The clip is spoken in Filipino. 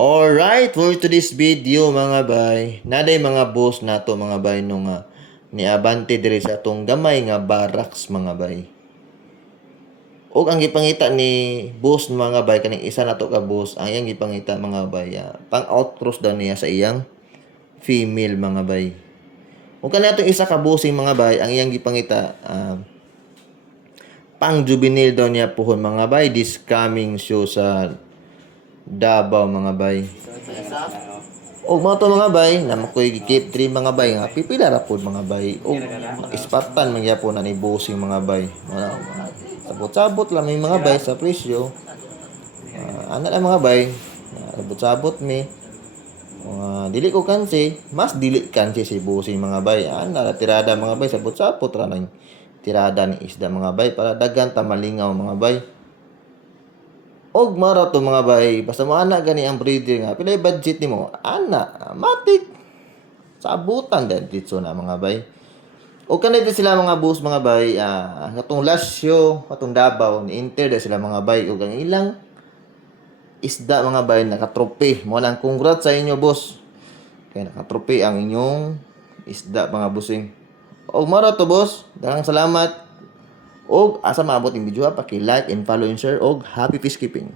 Alright, for today's video mga bay, naday mga boss nato mga bay nung ni Abante diri sa atong gamay nga barracks mga bay. Og ang gipangita ni boss mga bay kaning isa nato ka boss, ang iyang gipangita mga bay, pang outcross daw niya sa iyang female mga bay. Og kanatong isa ka bossing mga bay, ang iyang gipangita pang juvenile daw niya puhon mga bay this coming show sa Davao mga bay. O mga to mga bay, na makoy keep 3 mga bay nga pipila ra pud mga bay. O ispatan man gyapon na ni bossing mga bay. Sabot-sabot lang may mga bay sa presyo. Ana lang mga bay. Sabot-sabot mi. Dili ko kansi, mas dili kansi si bossing mga bay. Ana la tirada mga bay, sabot-sabot ra lang tirada ni isda mga bay para daghan ta malingaw mga bay. Og mara to mga bay, basta mo ana gani ang breeder nga, pilay budget nimo? Ana, matik. Sa abutan din dito na mga bay. O kanay din sila mga boss mga bay, katong last show, katong Davao, ni-enter din sila mga bay. O ang ilang isda mga bay, nakatrope. Mo lang congrats sa inyo boss. Kaya nakatrope ang inyong isda mga bossing. Og mara to boss, daghang salamat. Og asa maabot yung video, paki-like and follow and share og happy peacekeeping.